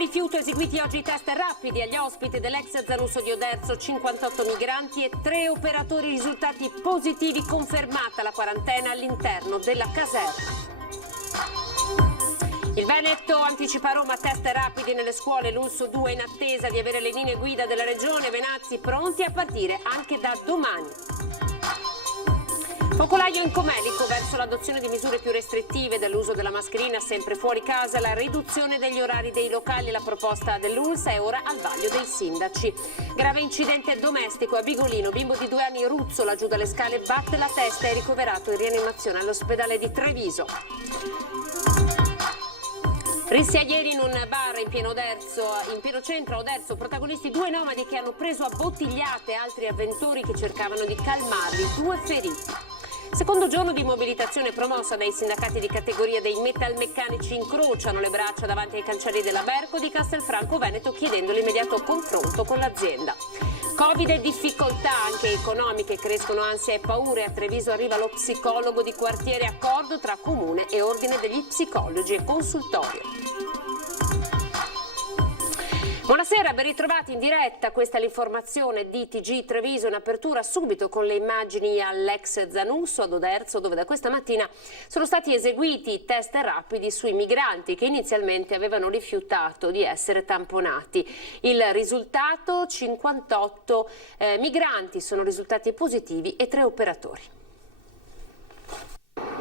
rifiuto eseguiti oggi i test rapidi agli ospiti dell'ex Zanusso di Oderzo, 58 migranti e 3 operatori risultati positivi, confermata la quarantena all'interno della caserma. Il Veneto anticipa a Roma test rapidi nelle scuole, l'Ulso 2 in attesa di avere le linee guida della regione, Venazzi pronti a partire anche da domani. Focolaio in Comelico verso l'adozione di misure più restrittive dell'uso della mascherina sempre fuori casa, la riduzione degli orari dei locali, la proposta dell'ULSS è ora al vaglio dei sindaci. Grave incidente domestico a Bigolino, bimbo di 2 anni ruzzola giù dalle scale, batte la testa e ricoverato in rianimazione all'ospedale di Treviso. Rissa ieri in un bar in pieno centro a Oderzo, protagonisti 2 nomadi che hanno preso a bottigliate altri avventori che cercavano di calmarli, 2 feriti. Secondo giorno di mobilitazione promossa dai sindacati di categoria dei metalmeccanici, incrociano le braccia davanti ai cancelli della Berco di Castelfranco Veneto chiedendo l'immediato confronto con l'azienda. Covid e difficoltà anche economiche, crescono ansia e paure. A Treviso arriva lo psicologo di quartiere, accordo tra comune e ordine degli psicologi e consultorio. Buonasera, ben ritrovati in diretta, questa è l'informazione di TG Treviso, in apertura subito con le immagini all'ex Zanusso ad Oderzo, dove da questa mattina sono stati eseguiti test rapidi sui migranti che inizialmente avevano rifiutato di essere tamponati. Il risultato: 58 migranti sono risultati positivi e 3 operatori.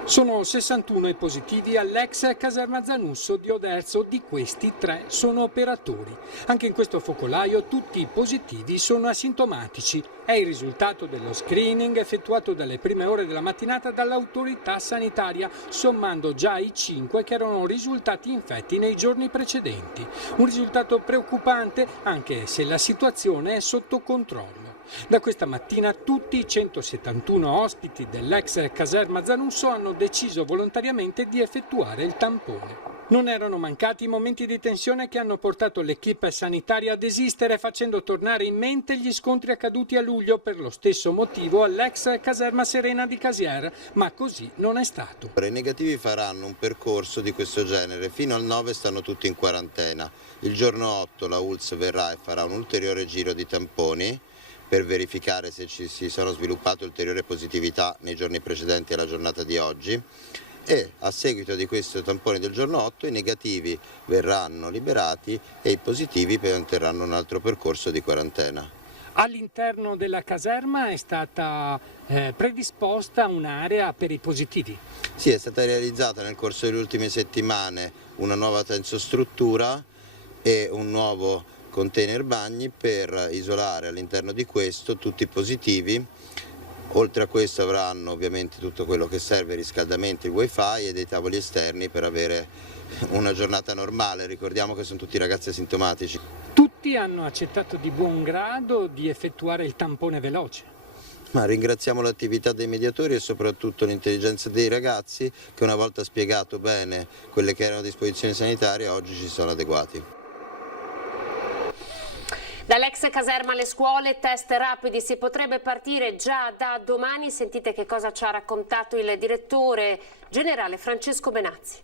Sono 61 i positivi all'ex caserma Zanusso di Oderzo, di questi 3 sono operatori. Anche in questo focolaio tutti i positivi sono asintomatici. È il risultato dello screening effettuato dalle prime ore della mattinata dall'autorità sanitaria, sommando già i 5 che erano risultati infetti nei giorni precedenti. Un risultato preoccupante anche se la situazione è sotto controllo. Da questa mattina tutti i 171 ospiti dell'ex caserma Zanusso hanno deciso volontariamente di effettuare il tampone. Non erano mancati i momenti di tensione che hanno portato l'equipe sanitaria a desistere, facendo tornare in mente gli scontri accaduti a luglio per lo stesso motivo all'ex caserma Serena di Casier, ma così non è stato. I negativi faranno un percorso di questo genere, fino al 9 stanno tutti in quarantena. Il giorno 8 la ULSS verrà e farà un ulteriore giro di tamponi per verificare se ci si sono sviluppate ulteriori positività nei giorni precedenti alla giornata di oggi, e a seguito di questo tampone del giorno 8 i negativi verranno liberati e i positivi terranno un altro percorso di quarantena. All'interno della caserma è stata predisposta un'area per i positivi. Sì, è stata realizzata nel corso delle ultime settimane una nuova tensostruttura e un nuovo container bagni per isolare all'interno di questo tutti i positivi. Oltre a questo avranno ovviamente tutto quello che serve, riscaldamento, il wifi e dei tavoli esterni per avere una giornata normale. Ricordiamo che sono tutti ragazzi asintomatici. Tutti hanno accettato di buon grado di effettuare il tampone veloce. Ma ringraziamo l'attività dei mediatori e soprattutto l'intelligenza dei ragazzi che, una volta spiegato bene quelle che erano disposizioni sanitarie, oggi ci sono adeguati. Dall'ex caserma alle scuole, test rapidi, si potrebbe partire già da domani. Sentite che cosa ci ha raccontato il direttore generale Francesco Benazzi.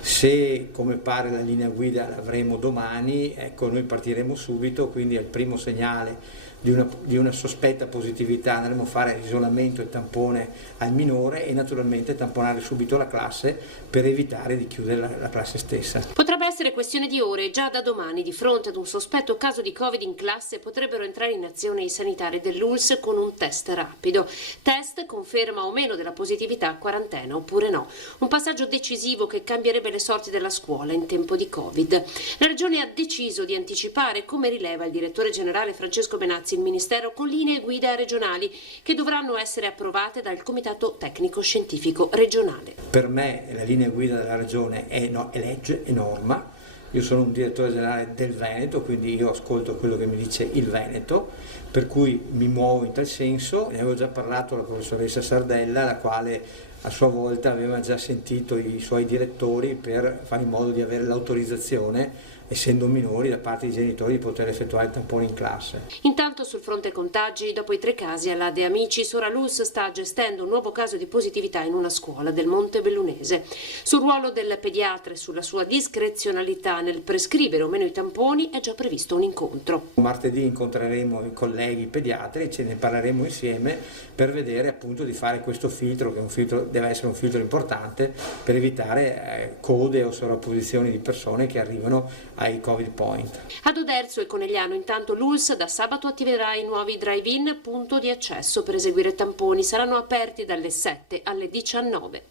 Se, come pare, la linea guida l'avremo domani, ecco, noi partiremo subito, quindi al primo segnale di una sospetta positività andremo a fare isolamento e tampone al minore e naturalmente tamponare subito la classe per evitare di chiudere la classe stessa. Potrebbe essere questione di ore. Già da domani, di fronte ad un sospetto caso di Covid in classe, potrebbero entrare in azione i sanitari dell'ULSS con un test rapido. Test conferma o meno della positività a quarantena oppure no. Un passaggio decisivo che cambierebbe le sorti della scuola in tempo di Covid. La Regione ha deciso di anticipare, come rileva il direttore generale Francesco Benazzi, il Ministero, con linee guida regionali che dovranno essere approvate dal Comitato Tecnico Scientifico regionale. Per me la linea guida della Regione è legge, è norma. Io sono un direttore generale del Veneto, quindi io ascolto quello che mi dice il Veneto, per cui mi muovo in tal senso. Ne avevo già parlato alla professoressa Sardella, la quale a sua volta aveva già sentito i suoi direttori per fare in modo di avere l'autorizzazione essendo minori, da parte dei genitori di poter effettuare il tampone in classe. Intanto sul fronte contagi, dopo i 3 casi alla De Amicis, ora l'ULSS sta gestendo un nuovo caso di positività in una scuola del Monte Bellunese. Sul ruolo del pediatra e sulla sua discrezionalità nel prescrivere o meno i tamponi è già previsto un incontro. Martedì incontreremo i colleghi pediatri e ce ne parleremo insieme per vedere appunto di fare questo filtro, che è un filtro, deve essere un filtro importante per evitare code o sovrapposizioni di persone che arrivano ai Covid point. Ad Oderzo e Conegliano intanto l'ULSS da sabato attiverà i nuovi drive-in punto di accesso per eseguire tamponi. Saranno aperti dalle 7 alle 19.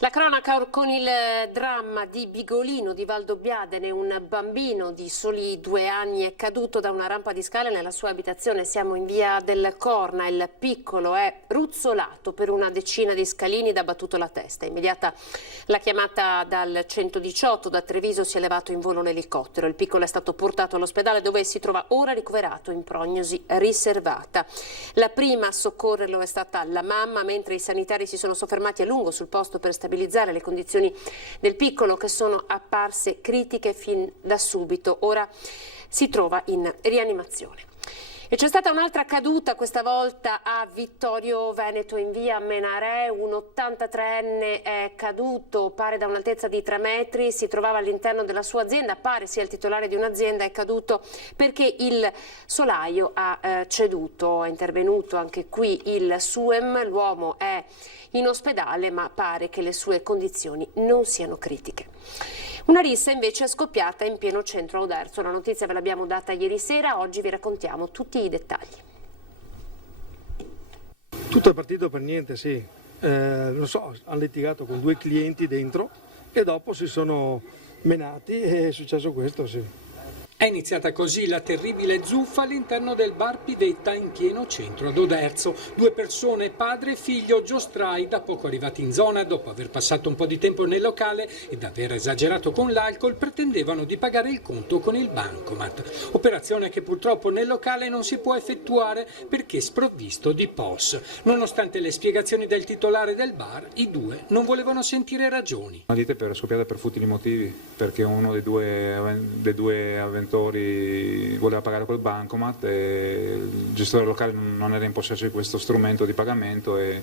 La cronaca con il dramma di Bigolino di Valdobbiadene, un bambino di soli 2 anni è caduto da una rampa di scale nella sua abitazione. Siamo in via del Corna, il piccolo è ruzzolato per una decina di scalini ed ha battuto la testa. Immediata la chiamata dal 118, da Treviso si è levato in volo l'elicottero. Il piccolo è stato portato all'ospedale dove si trova ora ricoverato in prognosi riservata. La prima a soccorrerlo è stata la mamma, mentre i sanitari si sono soffermati a lungo sul posto per stabilizzare le condizioni del piccolo, che sono apparse critiche fin da subito. Ora si trova in rianimazione. E c'è stata un'altra caduta, questa volta a Vittorio Veneto in via Menarè. Un 83enne è caduto, pare da un'altezza di 3 metri, si trovava all'interno della sua azienda, pare sia il titolare di un'azienda, è caduto perché il solaio ha ceduto. È intervenuto anche qui il SUEM, l'uomo è in ospedale ma pare che le sue condizioni non siano critiche. Una rissa invece è scoppiata in pieno centro a Oderzo. La notizia ve l'abbiamo data ieri sera, oggi vi raccontiamo tutti i dettagli. Tutto è partito per niente, sì. Hanno litigato con 2 clienti dentro e dopo si sono menati e è successo questo, sì. È iniziata così la terribile zuffa all'interno del bar Pivetta in pieno centro ad Oderzo. 2 persone, padre e figlio, giostrai, da poco arrivati in zona, dopo aver passato un po' di tempo nel locale ed aver esagerato con l'alcol, pretendevano di pagare il conto con il bancomat. Operazione che purtroppo nel locale non si può effettuare perché sprovvisto di POS. Nonostante le spiegazioni del titolare del bar, i 2 non volevano sentire ragioni. Una lite scoppiata per futili motivi, perché uno dei due avventori voleva pagare col bancomat e il gestore locale non era in possesso di questo strumento di pagamento e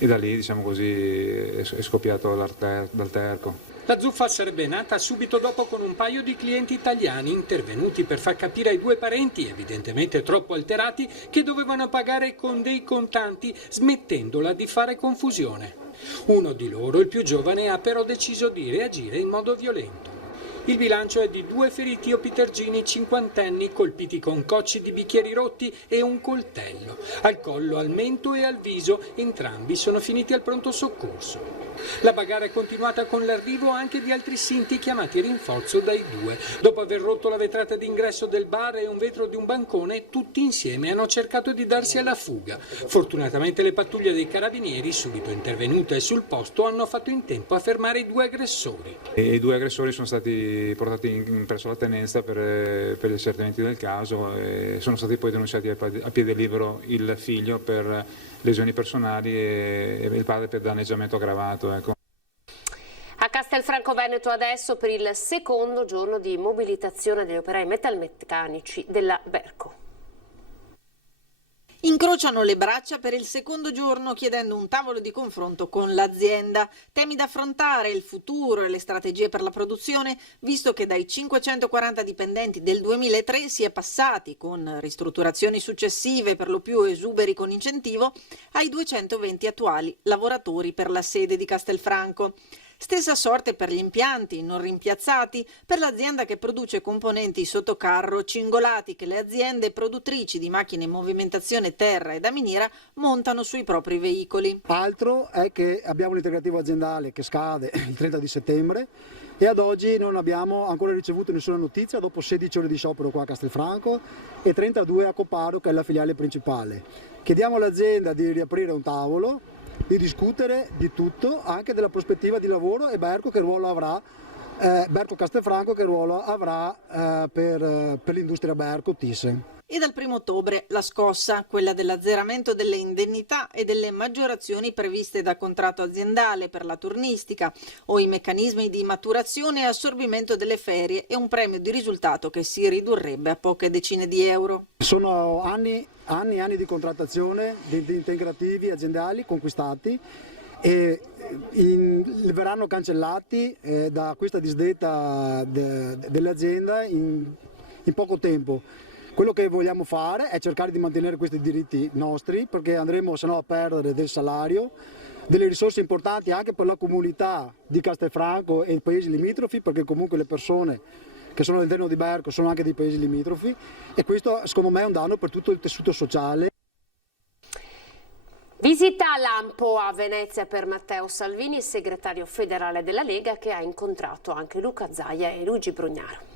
da lì, diciamo così, è scoppiato l'alterco. La zuffa sarebbe nata subito dopo con un paio di clienti italiani intervenuti per far capire ai 2 parenti, evidentemente troppo alterati, che dovevano pagare con dei contanti, smettendola di fare confusione. Uno di loro, il più giovane, ha però deciso di reagire in modo violento. Il bilancio è di 2 feriti opitergini cinquantenni colpiti con cocci di bicchieri rotti e un coltello. Al collo, al mento e al viso, entrambi sono finiti al pronto soccorso. La bagarre è continuata con l'arrivo anche di altri sinti chiamati a rinforzo dai 2. Dopo aver rotto la vetrata d'ingresso del bar e un vetro di un bancone, tutti insieme hanno cercato di darsi alla fuga. Fortunatamente le pattuglie dei carabinieri, subito intervenute sul posto, hanno fatto in tempo a fermare i 2 aggressori. I 2 aggressori sono stati portati presso la tenenza per gli accertamenti del caso e sono stati poi denunciati a piede libero il figlio per lesioni personali e il padre per danneggiamento aggravato. Ecco. A Castelfranco Veneto adesso per il secondo giorno di mobilitazione degli operai metalmeccanici della Berco. Incrociano le braccia per il secondo giorno chiedendo un tavolo di confronto con l'azienda. Temi da affrontare, il futuro e le strategie per la produzione, visto che dai 540 dipendenti del 2003 si è passati, con ristrutturazioni successive per lo più esuberi con incentivo, ai 220 attuali lavoratori per la sede di Castelfranco. Stessa sorte per gli impianti non rimpiazzati, per l'azienda che produce componenti sottocarro cingolati che le aziende produttrici di macchine in movimentazione terra e da miniera montano sui propri veicoli. Altro è che abbiamo l'integrativo aziendale che scade il 30 di settembre e ad oggi non abbiamo ancora ricevuto nessuna notizia dopo 16 ore di sciopero qua a Castelfranco e 32 a Coparo, che è la filiale principale. Chiediamo all'azienda di riaprire un tavolo, di discutere di tutto, anche della prospettiva di lavoro e Berco che ruolo avrà Berco Castelfranco che ruolo avrà per l'industria Berco Thyssen. E dal 1° ottobre la scossa, quella dell'azzeramento delle indennità e delle maggiorazioni previste da contratto aziendale per la turnistica, o i meccanismi di maturazione e assorbimento delle ferie e un premio di risultato che si ridurrebbe a poche decine di euro. Sono anni di contrattazione di integrativi aziendali conquistati e verranno cancellati da questa disdetta dell'azienda in poco tempo. Quello che vogliamo fare è cercare di mantenere questi diritti nostri, perché andremo se no a perdere del salario, delle risorse importanti anche per la comunità di Castelfranco e i paesi limitrofi, perché comunque le persone che sono all'interno di Berco sono anche dei paesi limitrofi, e questo secondo me è un danno per tutto il tessuto sociale. Visita lampo a Venezia per Matteo Salvini, segretario federale della Lega, che ha incontrato anche Luca Zaia e Luigi Brugnaro.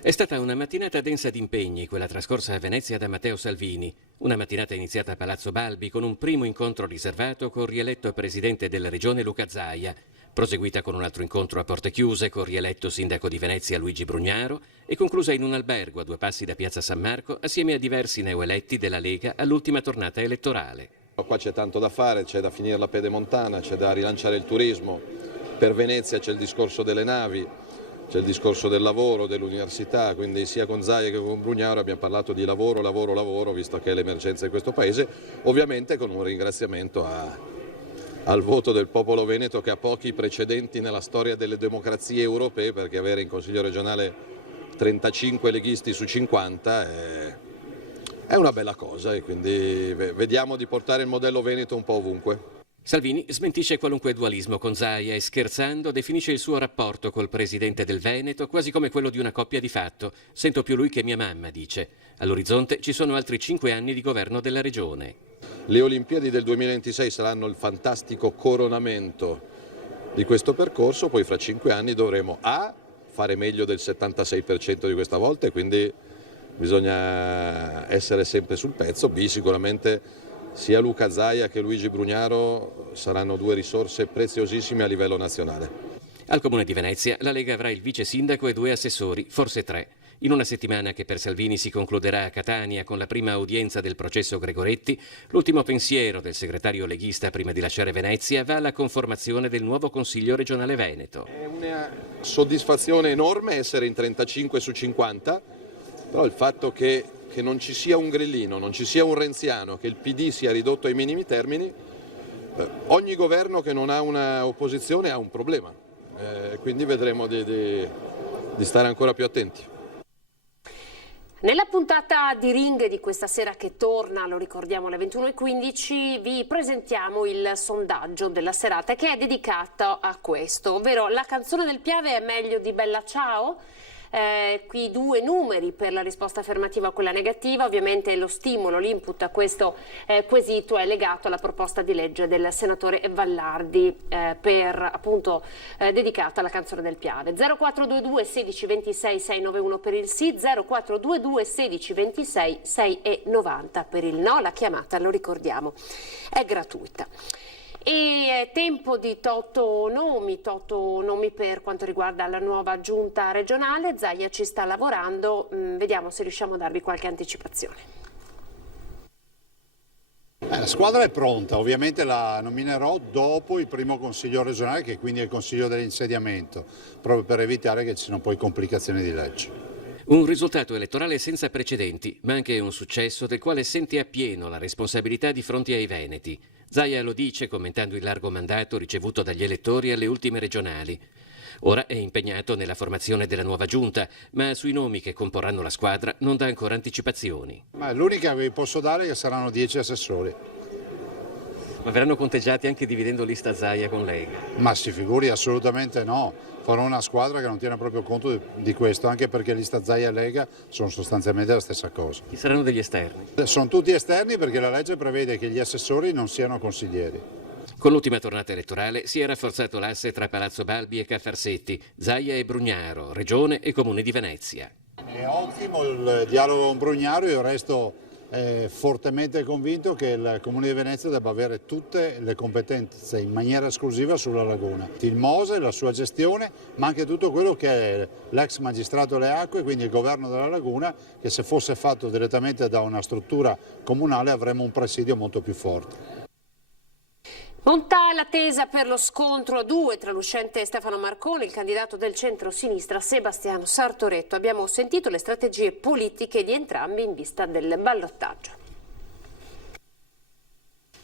È stata una mattinata densa di impegni, quella trascorsa a Venezia da Matteo Salvini. Una mattinata iniziata a Palazzo Balbi con un primo incontro riservato con rieletto presidente della regione Luca Zaia, proseguita con un altro incontro a porte chiuse con rieletto sindaco di Venezia Luigi Brugnaro e conclusa in un albergo a 2 passi da Piazza San Marco assieme a diversi neoeletti della Lega all'ultima tornata elettorale. Qua c'è tanto da fare, c'è da finire la pedemontana, c'è da rilanciare il turismo. Per Venezia c'è il discorso delle navi. C'è il discorso del lavoro, dell'università, quindi sia con Zaia che con Brugnaro abbiamo parlato di lavoro, visto che è l'emergenza di questo paese, ovviamente con un ringraziamento al voto del popolo veneto che ha pochi precedenti nella storia delle democrazie europee, perché avere in Consiglio regionale 35 leghisti su 50 è una bella cosa e quindi vediamo di portare il modello veneto un po' ovunque. Salvini smentisce qualunque dualismo con Zaia e scherzando definisce il suo rapporto col presidente del Veneto quasi come quello di una coppia di fatto. Sento più lui che mia mamma, dice. All'orizzonte ci sono altri 5 anni di governo della regione. Le Olimpiadi del 2026 saranno il fantastico coronamento di questo percorso, poi fra 5 anni dovremo fare meglio del 76% di questa volta e quindi bisogna essere sempre sul pezzo, sicuramente sia Luca Zaia che Luigi Brugnaro saranno 2 risorse preziosissime a livello nazionale. Al Comune di Venezia la Lega avrà il vice sindaco e 2 assessori, forse 3. In una settimana che per Salvini si concluderà a Catania con la prima udienza del processo Gregoretti, l'ultimo pensiero del segretario leghista prima di lasciare Venezia va alla conformazione del nuovo Consiglio regionale Veneto. È una soddisfazione enorme essere in 35 su 50, però il fatto che non ci sia un grillino, non ci sia un renziano, che il PD sia ridotto ai minimi termini, ogni governo che non ha una opposizione ha un problema, quindi vedremo di stare ancora più attenti. Nella puntata di Ring di questa sera che torna, lo ricordiamo alle 21:15, vi presentiamo il sondaggio della serata che è dedicato a questo, ovvero la canzone del Piave è meglio di Bella Ciao? Qui 2 numeri per la risposta affermativa o quella negativa. Ovviamente lo stimolo, l'input a questo quesito è legato alla proposta di legge del senatore Vallardi per appunto dedicata alla canzone del Piave. 0422 16 26 691 per il sì, 0422 16 26 690 per il no. La chiamata, lo ricordiamo, è gratuita. E tempo di Toto nomi per quanto riguarda la nuova giunta regionale. Zaia ci sta lavorando, vediamo se riusciamo a darvi qualche anticipazione. La squadra è pronta, ovviamente la nominerò dopo il primo consiglio regionale, che quindi è il consiglio dell'insediamento, proprio per evitare che ci siano poi complicazioni di legge. Un risultato elettorale senza precedenti, ma anche un successo del quale sente appieno la responsabilità di fronte ai veneti. Zaia lo dice commentando il largo mandato ricevuto dagli elettori alle ultime regionali. Ora è impegnato nella formazione della nuova giunta, ma sui nomi che comporranno la squadra non dà ancora anticipazioni. Ma l'unica che vi posso dare è che saranno 10 assessori. Ma verranno conteggiati anche dividendo lista Zaia con Lega? Ma si figuri, assolutamente no. Farò una squadra che non tiene proprio conto di questo, anche perché lista Zaia e Lega sono sostanzialmente la stessa cosa. Ci saranno degli esterni? Sono tutti esterni perché la legge prevede che gli assessori non siano consiglieri. Con l'ultima tornata elettorale si è rafforzato l'asse tra Palazzo Balbi e Caffarsetti, Zaia e Brugnaro, Regione e Comune di Venezia. È ottimo il dialogo con Brugnaro, io resto fortemente convinto che il Comune di Venezia debba avere tutte le competenze in maniera esclusiva sulla laguna. Il Mose, la sua gestione, ma anche tutto quello che è l'ex magistrato alle acque, quindi il governo della laguna, che se fosse fatto direttamente da una struttura comunale avremmo un presidio molto più forte. Monta l'attesa per lo scontro a due tra l'uscente Stefano Marconi e il candidato del centro-sinistra Sebastiano Sartoretto. Abbiamo sentito le strategie politiche di entrambi in vista del ballottaggio.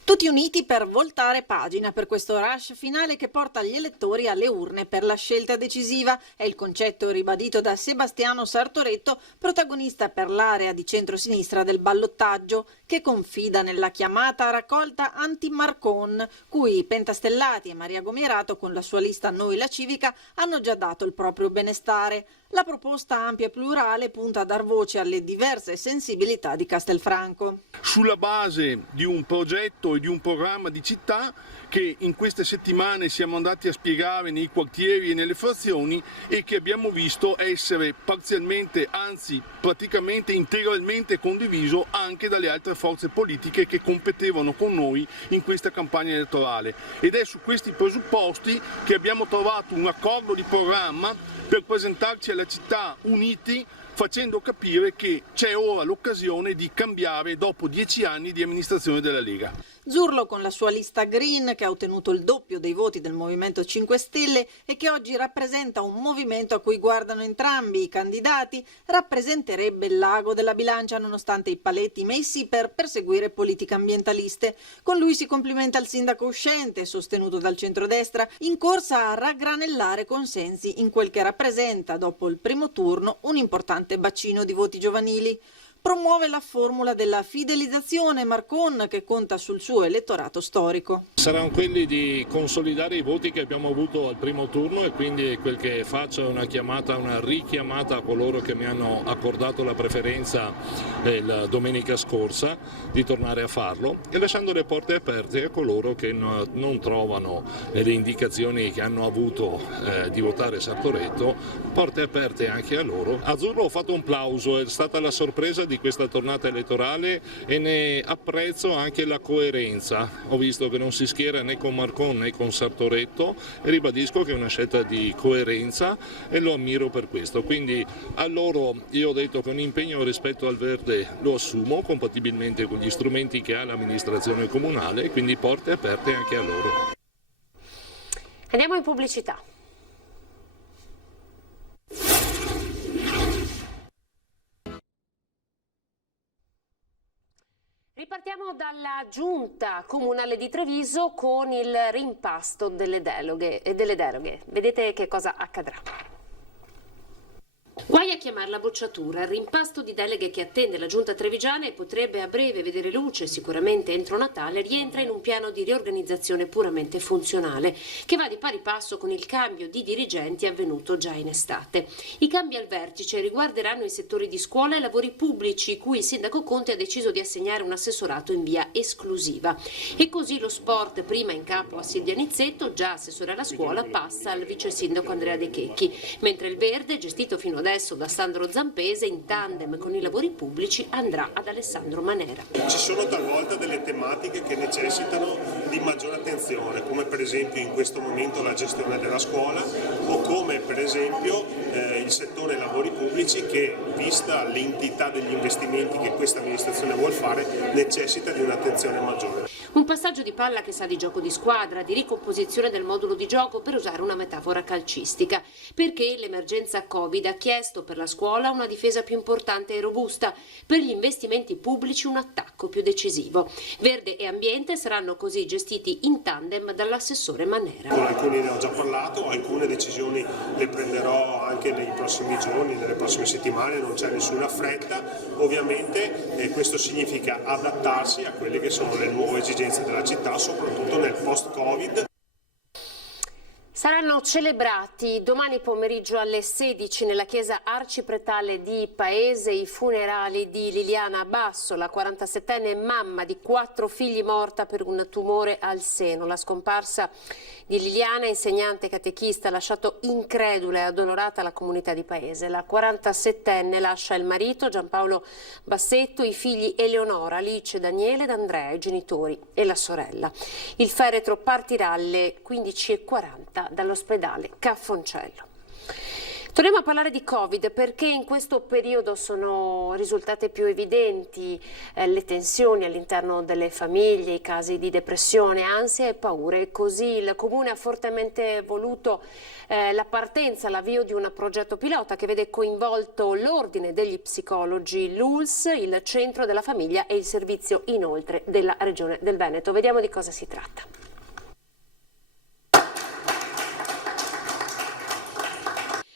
Tutti uniti per voltare pagina per questo rush finale che porta gli elettori alle urne per la scelta decisiva. È il concetto ribadito da Sebastiano Sartoretto, protagonista per l'area di centrosinistra del ballottaggio, che confida nella chiamata raccolta anti-Marcon, cui Pentastellati e Maria Gomirato con la sua lista Noi la Civica hanno già dato il proprio benestare. La proposta ampia e plurale punta a dar voce alle diverse sensibilità di Castelfranco. Sulla base di un progetto e di un programma di città che in queste settimane siamo andati a spiegare nei quartieri e nelle frazioni e che abbiamo visto essere parzialmente, anzi praticamente integralmente condiviso anche dalle altre forze politiche che competevano con noi in questa campagna elettorale. Ed è su questi presupposti che abbiamo trovato un accordo di programma per presentarci alla città uniti, facendo capire che c'è ora l'occasione di cambiare dopo 10 anni di amministrazione della Lega. Zurlo con la sua lista Green, che ha ottenuto il doppio dei voti del Movimento 5 Stelle e che oggi rappresenta un movimento a cui guardano entrambi i candidati, rappresenterebbe il lago della bilancia nonostante i paletti messi per perseguire politiche ambientaliste. Con lui si complimenta il sindaco uscente, sostenuto dal centrodestra, in corsa a raggranellare consensi in quel che rappresenta, dopo il primo turno, un importante bacino di voti giovanili. Promuove la formula della fidelizzazione Marcon, che conta sul suo elettorato storico. Saranno quelli di consolidare i voti che abbiamo avuto al primo turno e quindi quel che faccio è una richiamata a coloro che mi hanno accordato la preferenza la domenica scorsa di tornare a farlo e lasciando le porte aperte a coloro che non trovano le indicazioni che hanno avuto di votare Sartoretto, porte aperte anche a loro. A Zurlo ho fatto un plauso, è stata la sorpresa di questa tornata elettorale e ne apprezzo anche la coerenza. Ho visto che non si schiera né con Marcon né con Sartoretto e ribadisco che è una scelta di coerenza e lo ammiro per questo. Quindi a loro io ho detto che un impegno rispetto al verde lo assumo compatibilmente con gli strumenti che ha l'amministrazione comunale, quindi porte aperte anche a loro. Andiamo in pubblicità. Ripartiamo dalla Giunta Comunale di Treviso con il rimpasto delle deroghe. Vedete che cosa accadrà. Guai a chiamarla bocciatura, il rimpasto di deleghe che attende la Giunta trevigiana e potrebbe a breve vedere luce, sicuramente entro Natale, rientra in un piano di riorganizzazione puramente funzionale, che va di pari passo con il cambio di dirigenti avvenuto già in estate. I cambi al vertice riguarderanno i settori di scuola e lavori pubblici, cui il sindaco Conte ha deciso di assegnare un assessorato in via esclusiva. E così lo sport, prima in capo a Silvia Nizzetto, già assessore alla scuola, passa al vice sindaco Andrea De Checchi, mentre il verde, gestito fino adesso da Sandro Zampese, in tandem con i lavori pubblici, andrà ad Alessandro Manera. Ci sono talvolta delle tematiche che necessitano di maggiore attenzione, come per esempio in questo momento la gestione della scuola o come per esempio il settore lavori pubblici che, vista l'entità degli investimenti che questa amministrazione vuol fare, necessita di un'attenzione maggiore. Un passaggio di palla che sa di gioco di squadra, di ricomposizione del modulo di gioco, per usare una metafora calcistica, perché l'emergenza Covid ha chiesto per la scuola una difesa più importante e robusta, per gli investimenti pubblici un attacco più decisivo. Verde e ambiente saranno così gestiti in tandem dall'assessore Manera. Con alcuni ne ho già parlato, alcune decisioni le prenderò anche nei prossimi giorni, nelle prossime settimane, non c'è nessuna fretta. Ovviamente questo significa adattarsi a quelle che sono le nuove esigenze della città, soprattutto nel post-Covid. Saranno celebrati domani pomeriggio alle 16 nella chiesa arcipretale di Paese i funerali di Liliana Basso, la 47enne mamma di 4 figli morta per un tumore al seno. La scomparsa di Liliana, insegnante catechista, ha lasciato incredula e addolorata la comunità di Paese. La 47enne lascia il marito Giampaolo Bassetto, i figli Eleonora, Alice, Daniele ed Andrea, i genitori e la sorella. Il feretro partirà alle 15:40 dall'ospedale Caffoncello. Torniamo a parlare di Covid perché in questo periodo sono risultate più evidenti le tensioni all'interno delle famiglie, i casi di depressione, ansia e paure. E così il Comune ha fortemente voluto la partenza, l'avvio di un progetto pilota che vede coinvolto l'Ordine degli Psicologi, l'ULS, il Centro della Famiglia e il servizio inoltre della Regione del Veneto. Vediamo di cosa si tratta.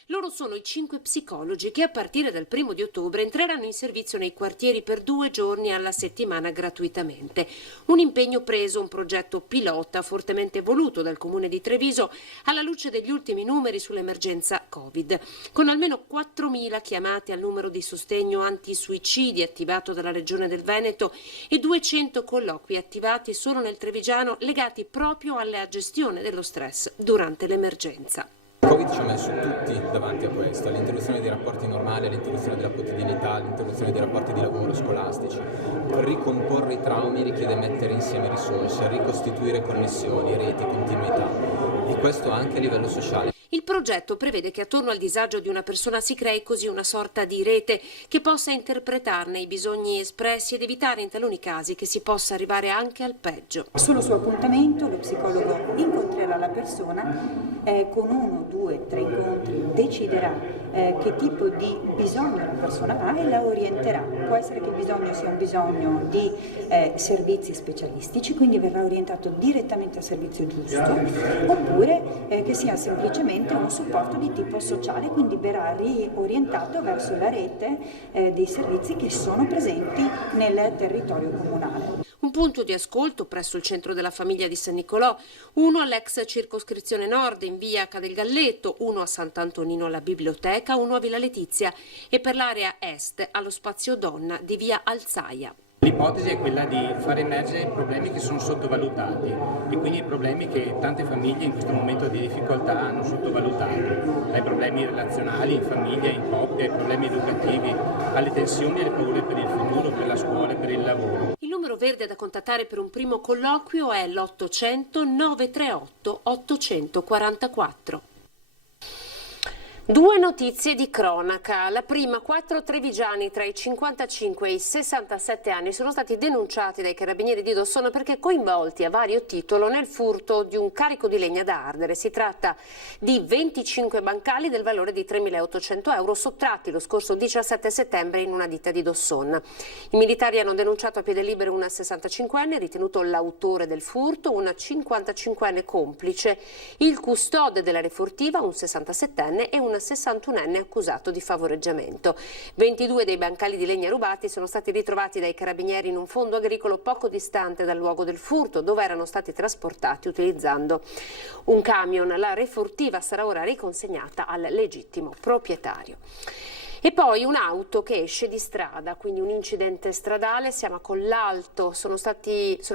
Loro sono i 5 psicologi che a partire dal 1° di ottobre entreranno in servizio nei quartieri per 2 giorni alla settimana gratuitamente. Un impegno preso, un progetto pilota fortemente voluto dal Comune di Treviso alla luce degli ultimi numeri sull'emergenza Covid. Con almeno 4.000 chiamate al numero di sostegno antisuicidi attivato dalla Regione del Veneto e 200 colloqui attivati solo nel Trevigiano legati proprio alla gestione dello stress durante l'emergenza. Il Covid ci ha messo tutti davanti a questo, all'interruzione dei rapporti normali, all'interruzione della quotidianità, all'interruzione dei rapporti di lavoro scolastici. Ricomporre i traumi richiede mettere insieme risorse, ricostituire connessioni, reti, continuità, e questo anche a livello sociale. Il progetto prevede che attorno al disagio di una persona si crei così una sorta di rete che possa interpretarne i bisogni espressi ed evitare in taluni casi che si possa arrivare anche al peggio. Sullo suo appuntamento lo psicologo incontrerà la persona con 1, 2, 3 incontri, deciderà che tipo di bisogno la persona ha e la orienterà. Può essere che il bisogno sia un bisogno di servizi specialistici, quindi verrà orientato direttamente al servizio giusto, oppure che sia semplicemente un supporto di tipo sociale, quindi verrà riorientato verso la rete dei servizi che sono presenti nel territorio comunale. Un punto di ascolto presso il Centro della Famiglia di San Nicolò, uno all'ex circoscrizione nord in via Ca del Galletto, uno a Sant'Antonino alla biblioteca, uno a Villa Letizia e per l'area est allo spazio donna di via Alzaia. L'ipotesi è quella di far emergere problemi che sono sottovalutati e quindi i problemi che tante famiglie in questo momento di difficoltà hanno sottovalutato, dai problemi relazionali in famiglia, in coppia, ai problemi educativi, alle tensioni e alle paure per il futuro, per la scuola e per il lavoro. Il numero verde da contattare per un primo colloquio è l'800 938 844. 2 notizie di cronaca. La prima, 4 trevigiani tra i 55 e i 67 anni sono stati denunciati dai carabinieri di Dossono perché coinvolti a vario titolo nel furto di un carico di legna da ardere. Si tratta di 25 bancali del valore di 3.800 euro sottratti lo scorso 17 settembre in una ditta di Dosson. I militari hanno denunciato a piede libero un 65enne ritenuto l'autore del furto, un 55enne complice, il custode della refurtiva, un 67enne e un 61enne accusato di favoreggiamento. 22 dei bancali di legna rubati sono stati ritrovati dai carabinieri in un fondo agricolo poco distante dal luogo del furto, dove erano stati trasportati utilizzando un camion. La refurtiva sarà ora riconsegnata al legittimo proprietario. E poi un'auto che esce di strada, quindi un incidente stradale, siamo a Collalto, sono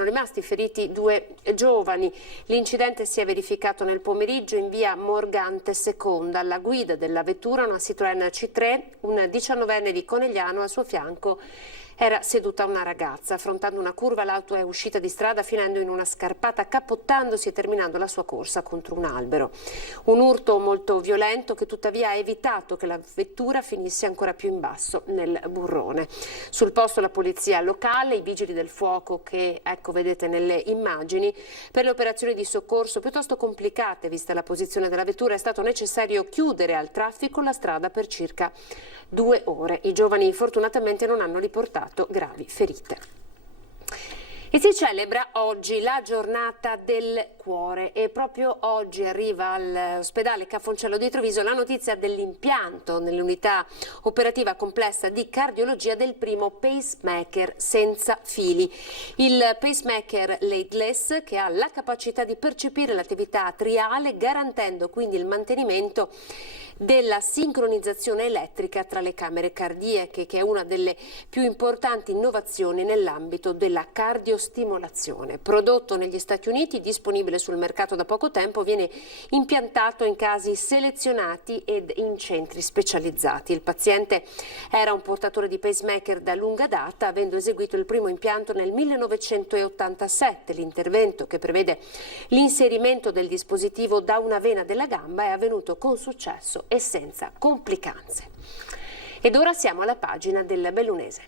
rimasti feriti 2 giovani. L'incidente si è verificato nel pomeriggio in via Morgante Seconda. Alla guida della vettura una Citroën C3, un 19enne di Conegliano, al suo fianco era seduta una ragazza. Affrontando una curva l'auto è uscita di strada finendo in una scarpata, cappottandosi e terminando la sua corsa contro un albero. Un urto molto violento che tuttavia ha evitato che la vettura finisse ancora più in basso nel burrone. Sul posto la polizia locale, i vigili del fuoco che vedete nelle immagini. Per le operazioni di soccorso piuttosto complicate vista la posizione della vettura è stato necessario chiudere al traffico la strada per circa 2 ore. I giovani fortunatamente non hanno riportato gravi ferite. E si celebra oggi la giornata del cuore e proprio oggi arriva all'ospedale Ca' Foncello di Treviso la notizia dell'impianto nell'unità operativa complessa di cardiologia del primo pacemaker senza fili. Il pacemaker leadless che ha la capacità di percepire l'attività atriale garantendo quindi il mantenimento della sincronizzazione elettrica tra le camere cardiache, che è una delle più importanti innovazioni nell'ambito della cardiostimolazione. Prodotto negli Stati Uniti, disponibile sul mercato da poco tempo, viene impiantato in casi selezionati ed in centri specializzati. Il paziente era un portatore di pacemaker da lunga data, avendo eseguito il primo impianto nel 1987. L'intervento, che prevede l'inserimento del dispositivo da una vena della gamba, è avvenuto con successo e senza complicanze. Ed ora siamo alla pagina del Bellunese.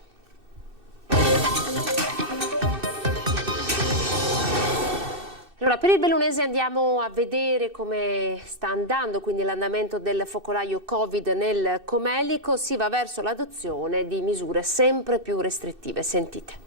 Allora, per il Bellunese andiamo a vedere come sta andando quindi l'andamento del focolaio Covid nel Comelico. Si va verso l'adozione di misure sempre più restrittive. Sentite.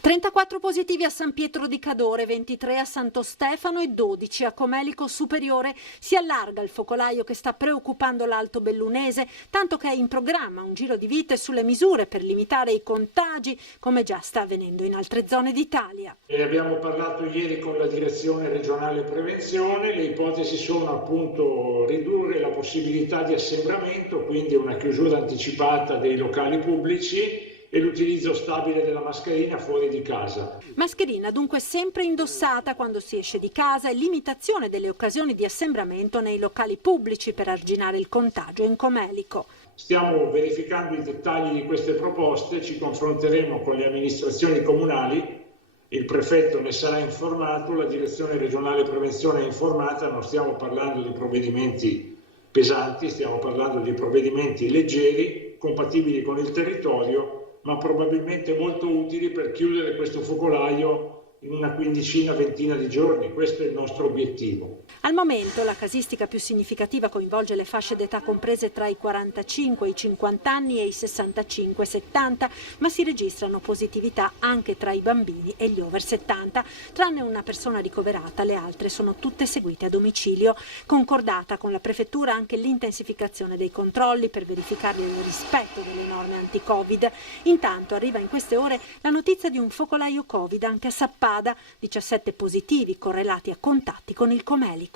34 positivi a San Pietro di Cadore, 23 a Santo Stefano e 12 a Comelico Superiore. Si allarga il focolaio che sta preoccupando l'Alto Bellunese, tanto che è in programma un giro di vite sulle misure per limitare i contagi, come già sta avvenendo in altre zone d'Italia. Abbiamo parlato ieri con la Direzione Regionale Prevenzione, le ipotesi sono appunto ridurre la possibilità di assembramento, quindi una chiusura anticipata dei locali pubblici, e l'utilizzo stabile della mascherina fuori di casa. Mascherina dunque sempre indossata quando si esce di casa e limitazione delle occasioni di assembramento nei locali pubblici per arginare il contagio in Comelico. Stiamo verificando i dettagli di queste proposte, ci confronteremo con le amministrazioni comunali, il prefetto ne sarà informato, la Direzione Regionale Prevenzione è informata, non stiamo parlando di provvedimenti pesanti, stiamo parlando di provvedimenti leggeri, compatibili con il territorio, ma probabilmente molto utili per chiudere questo focolaio in una quindicina, ventina di giorni. Questo è il nostro obiettivo. Al momento la casistica più significativa coinvolge le fasce d'età comprese tra i 45 e i 50 anni e i 65-70, ma si registrano positività anche tra i bambini e gli over 70. Tranne una persona ricoverata, le altre sono tutte seguite a domicilio. Concordata con la prefettura anche l'intensificazione dei controlli per verificare il rispetto delle norme anti-Covid. Intanto arriva in queste ore la notizia di un focolaio Covid anche a Sappada, 17 positivi correlati a contatti con il Comelico.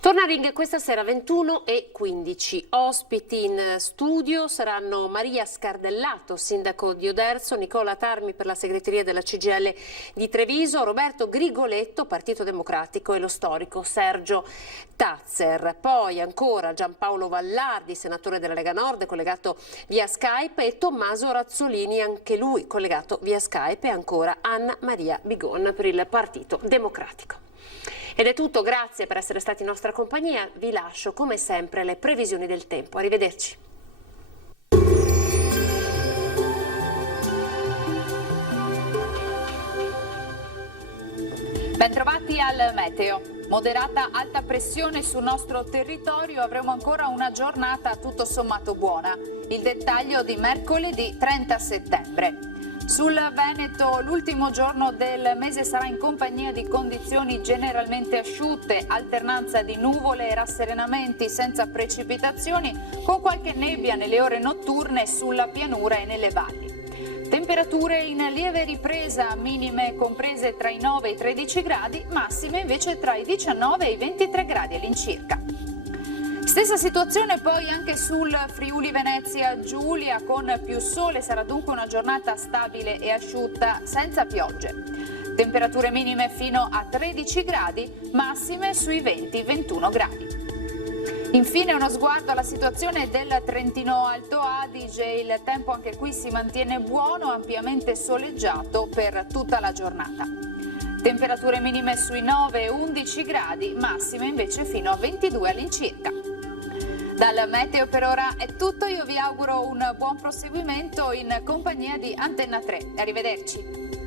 Torna a Ring questa sera 21:15. Ospiti in studio saranno Maria Scardellato, sindaco di Oderzo, Nicola Tarmi per la segreteria della CGIL di Treviso, Roberto Grigoletto, Partito Democratico, e lo storico Sergio Tazzer. Poi ancora Giampaolo Vallardi, senatore della Lega Nord, collegato via Skype, e Tommaso Razzolini, anche lui collegato via Skype, e ancora Anna Maria Bigon per il Partito Democratico. Ed è tutto, grazie per essere stati in nostra compagnia, vi lascio come sempre alle previsioni del tempo. Arrivederci. Bentrovati al meteo. Moderata alta pressione sul nostro territorio, avremo ancora una giornata tutto sommato buona. Il dettaglio di mercoledì 30 settembre. Sul Veneto l'ultimo giorno del mese sarà in compagnia di condizioni generalmente asciutte, alternanza di nuvole e rasserenamenti senza precipitazioni, con qualche nebbia nelle ore notturne sulla pianura e nelle valli. Temperature in lieve ripresa, minime comprese tra i 9 e i 13 gradi, massime invece tra i 19 e i 23 gradi all'incirca. Stessa situazione poi anche sul Friuli Venezia Giulia, con più sole, sarà dunque una giornata stabile e asciutta senza piogge. Temperature minime fino a 13 gradi, massime sui 20-21 gradi. Infine uno sguardo alla situazione del Trentino Alto Adige, il tempo anche qui si mantiene buono, ampiamente soleggiato per tutta la giornata. Temperature minime sui 9-11 gradi, massime invece fino a 22 all'incirca. Dal meteo per ora è tutto, io vi auguro un buon proseguimento in compagnia di Antenna 3. Arrivederci.